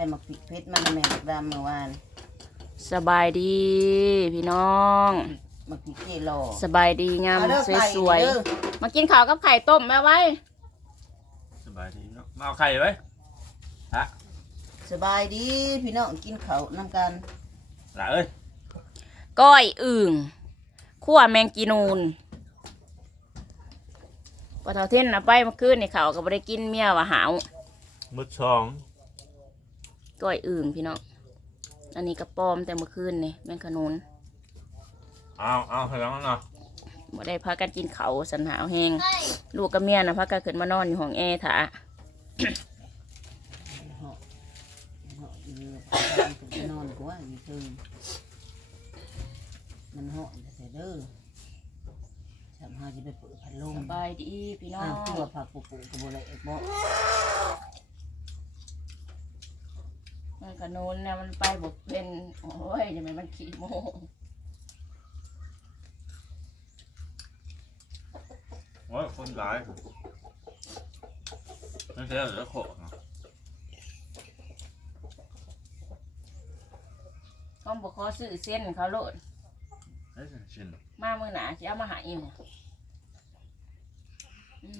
ได้มาปิดเพชรมันแม่บักดำเมื่อวานสบายดี พี่น้องมาปิดเจโลสบายดีงามเอาเด้อสไข่วยเด้อๆมากินข้าวกับไข่ต้มแม่ไว้สบายดีเนาะมาเอาไข่ไว้ฮะสบายดีพี่น้องกินข้าวน้ำกันหล่ะเอ้ยก้อยอึ่งขั่วแมงจีนูนปะเทาเท่นนะไปเมื่อคืนนี่เขาวก็บ่ได้กินเมียว่าหาวมืดสอง ก้อยอึ่งพี่น้องอันนี้กระปอมแต่เมื่อคืนนี่แมงขนุนเอาเอาให้แล้วเนาะบ่ได้พากันกินเขาวสันหาวแหงลูกกับเมียนะพากันขึ้นมานอนอยู่ห้องแอร์ถาเหาะเหาะอยู่ไปนอนกูว่าอยู่ตึงมันเหาะแต่เด้อฉันหาจะไปเปิดพัดลมสบายดีพี่น้ออ้าวงตัวผักปุปุกระโบเลยเอกบอกแมงขนุนเนี่ยมันไปบกเป็นโอ้ยจะไม่มันขี้โมงโอ้ยคนร้ายไม่ใช่เหลือโขเนาะเขาบอกขอซื้อเส้นเขาโลดเฮ้ยชินมามือหนาจะเอามาหาอิ่ม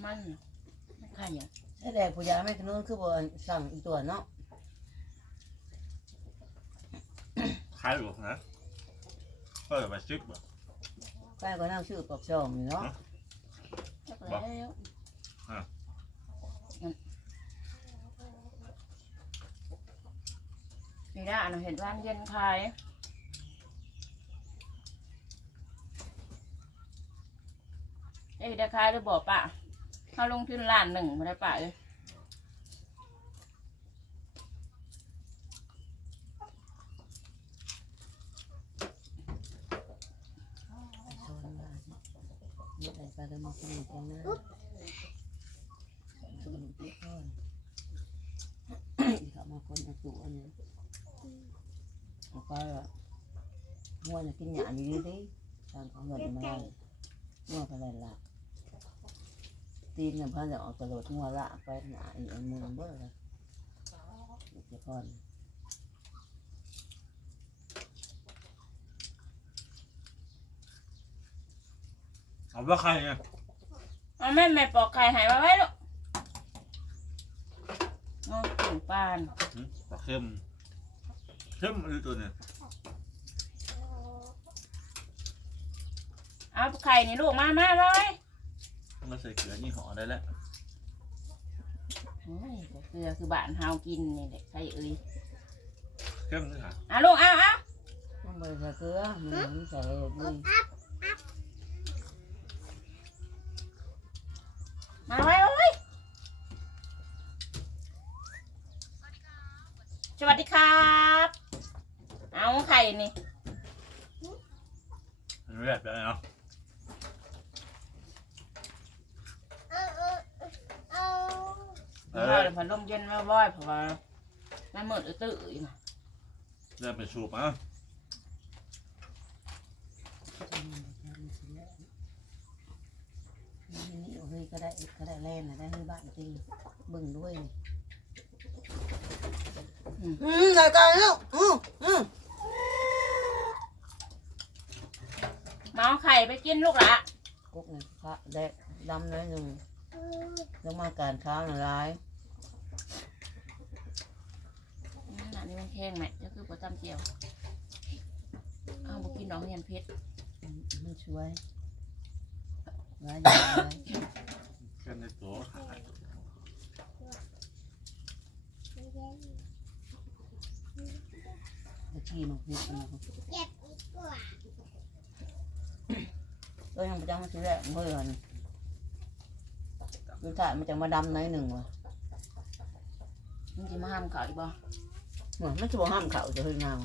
มันมันขายอย่างถ้าแดกผู้ยาไม่ขนุนคือบ่สั่งอีกตัวเนาะ ขายหรือนะเปิดไปซิปบ่ใกล้ก็นั่งชื่อปอกช่องอยู่เนาะจักแล้วอะนี่ได้นะเห็นร้านเย็นขายเอ้ยได้ขายหรือบอกป่ะเขาลงทุนล้านหนึ่งมาได้ป่ะเลย ชนมา เมื่อไหร่ไปก็มาคุยกันนะชนเล็กก่อนเขามาคนเอาตัวเนี่ยแล้วก็มัวจะกินหยาดีดิทางเอาเงินมาได้มัวไปเลยละตีนเนี่ยพันจะออกกระโดดมัวละ ไปหนาอีกอันหนึงเบ้อเลยเจ้าพ่อนเอาว่าใครเนี่ยเอาแม่แม่ปอกไข่หายมาไว้ลูกงอถึงปานหืมปลาเค็มเค็มอะไรตัวเนี่ยเอาไข่นี่ลูกมามาเลยมันใส่เกลือนี่ห่อได้แล้วโอ้ยแต่เกลือคือบ้านเฮากินนี่แหละใครเอ่ยเค็มนี่ค่ะอะลูกเอาเอา มันเบอร์ใส่เกลือมันใส่ดี มาไว้ไว้สวัสดีครับ เอาไข่นี่มันเรียบแล้วเนาะเอเอออพัดลมเย็นมาบ่อยเพราะว่ามันมืดตื้อๆอยู่นะเริ่มไปสูบอะ นี่เฮ้ย ก็ได้ก็ได้แล่นนะได้ให้บ้านจริงบึ่งด้วยอืมรายการแล้วอืมอืมมาเอาไข่ไปกินลูกละกุ๊กนี่พระได้ดำน้อยหนึ่งแล้วมาการค้าหน่อยร้ายอืมอันนี้มันแข็งไหมก็คือประจำเจียวเอาบุกินน้องเรียนเพชรมันช่วยร้ายอย่างไร เค็มในตัวขายตะกี้มันพิษมันก็ยังประจำมันช่วยเมื่อวันคือถ้ามันจะมาดำน้อยหนึ่งว่ะมันจะมาห้ามเขาอีกบ่เหมือนไม่ช่วยห้ามเขาจะเฮ้ยนาว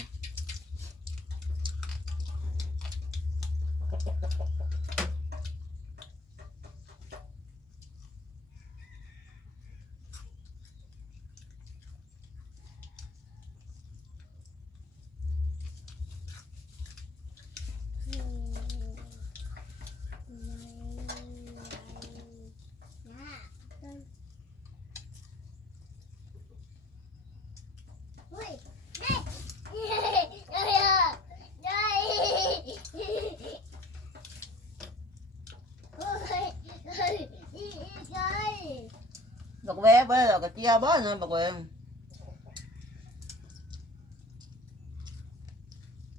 ได้ดอกกระเจียวบ่เนาะบอกเอง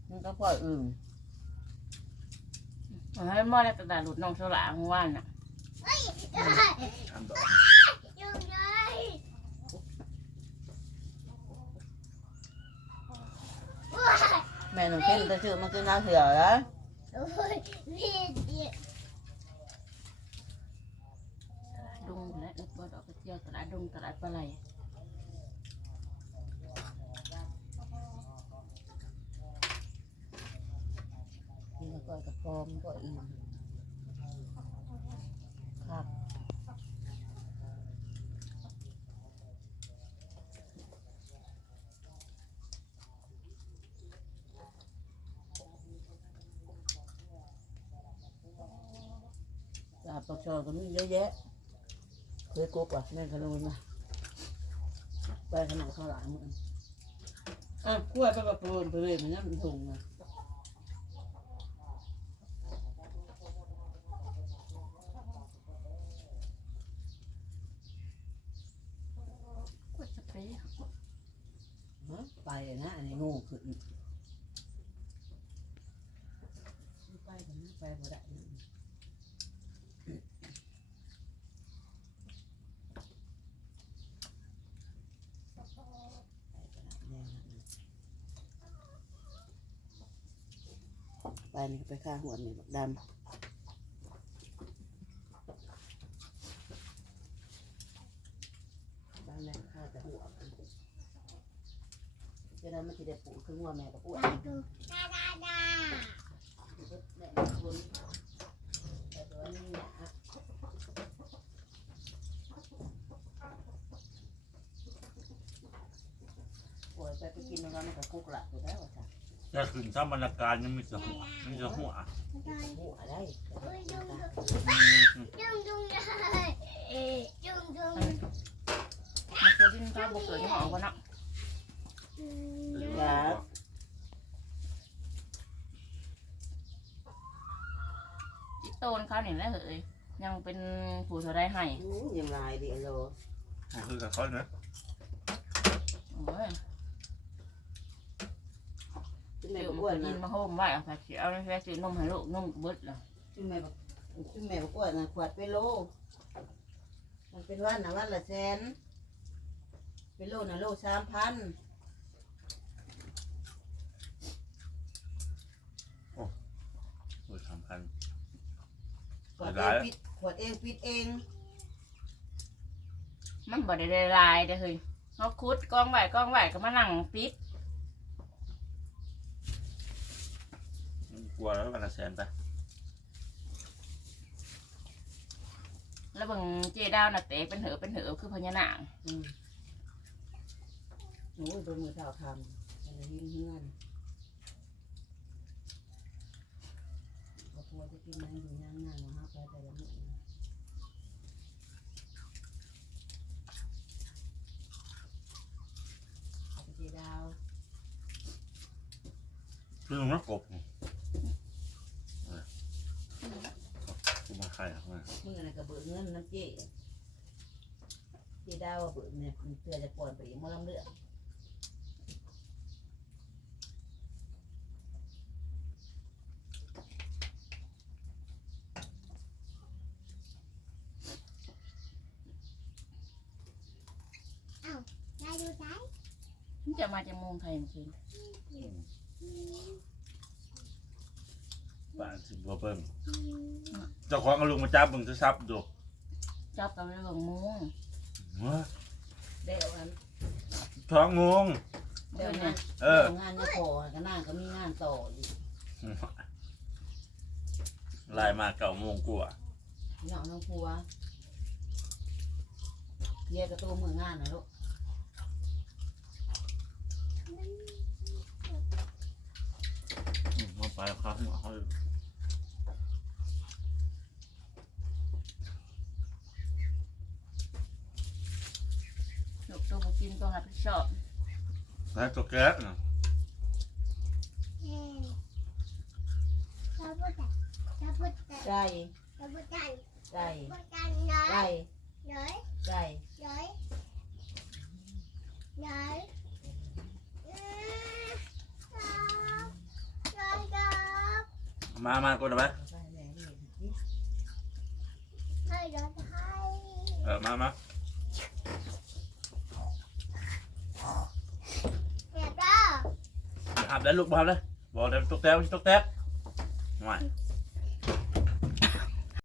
มันก็พออื่นมันให้หม้อได้กระดาษหลุดน้องโซลาเมื่อวานน่ะอันดอกแม่หนูเพ่นจะซื้อมากินน้ำเสือแล้ว ดง และนึกว่ากกระเจียวตลาดดงตลาดปลาไหลกินแล้วก็กระพอมก็อิ่มครับปลาปลาชอก็มีเยอะแยะ เคยกบอะแม่ขนมนะไปขนาดข้าวหลามมันอะกล้วยไปกับปูนไปเลยมันยังถุงนะกดสเปรย์ฮะไปนะอันนี้งูขึ้นไปกันนะไปบ่ได้นะไปกันนะแน่นะ ไปนี่ไปฆ่าหัวนี่บักดำบ้านแม่ฆ่าแต่หัวมันจะได้มันจะได้ปูคือหัวแม่กับปูอะแม่คนแต่ตัวนี้นะโอ้ยไปไปกินแล้วมันก็คุกหลับอยู่แล้ว จ้ะจะขึ้นซ้ำบรรยากาศยังมีเสหัวมีเสหัวหัวได้มันจะดิ้นข้าวบุกเกิดที่หอกันเนาะอยากจิโตนเขาเนี่ยแหละเหยยังเป็นผู้สดได้ให้อู้ยังลายดิโลคือกับเขาเนอะโอ้ย จุ๊แม่เดี๋ยวบอกมันอ้วนจะนะกินมาโฮมไว้เอาไปเสียเอาไปซื้อนมให้ลูกนมก็เบิดละจุ๊แม่บอกจุ๊แม่บอกอ้วนนะขวดไปโลมันเป็นวันนะวันละแสนเป็นโลนะโลสามพันโอ้ยสำคัญ ขวดเองปิดขวดเองปิดเองมันบ่ได้ลายเด้อเฮ้ยเขาคุดกองไหวกองไหวก็มานั่งปิด กลัวแล้วกันละแสนไปแล้วเบิ่งเจดาวน่ะเตะเป็นเหอเป็นเหอคือพญานาคอืมโอ้ยโดนมือเท้าทำอะไรยิ้มเฮือนก็กลัวจะกินอะไรอยู่ย่างงานมาฮะไปแต่ละมื้อนะเอาไปเจดาว คือมันกบกู มาใครอะมามึงอะไรก็เบิกเงินน้ำเจ๊เจดาวว่าเบิกเนี่ยเพื่อจะปล่อยไปอีกมอลำเลือดมันจะมาจากโมงไทยเมื่อคืน บ้านสิบกว่าเพิ่มเจ้าของเอาลุงมาจับมึงจะซับดูจับกันไปเบิ่งโมงเดี๋ยวอันท้องงง เดี๋ยวงานเออ ดี๋ยวงานเนี่ยพอก็น่าก็มีงานต่ออีกลายมาเก่าโมงกว่าเนาะน้องพัวเยี่ยกระตูมืองานนะลูกมาไปครับเขา ลูกตัวบุกินต้องรับผิดชอบนายตัวแก๊สน่ะใจใจใจใจมามาคนเอาไหมเออมามา อาหับได้ลูกบอลเลยบอกเดี๋ยวตกแตกตกแต้วหน่อย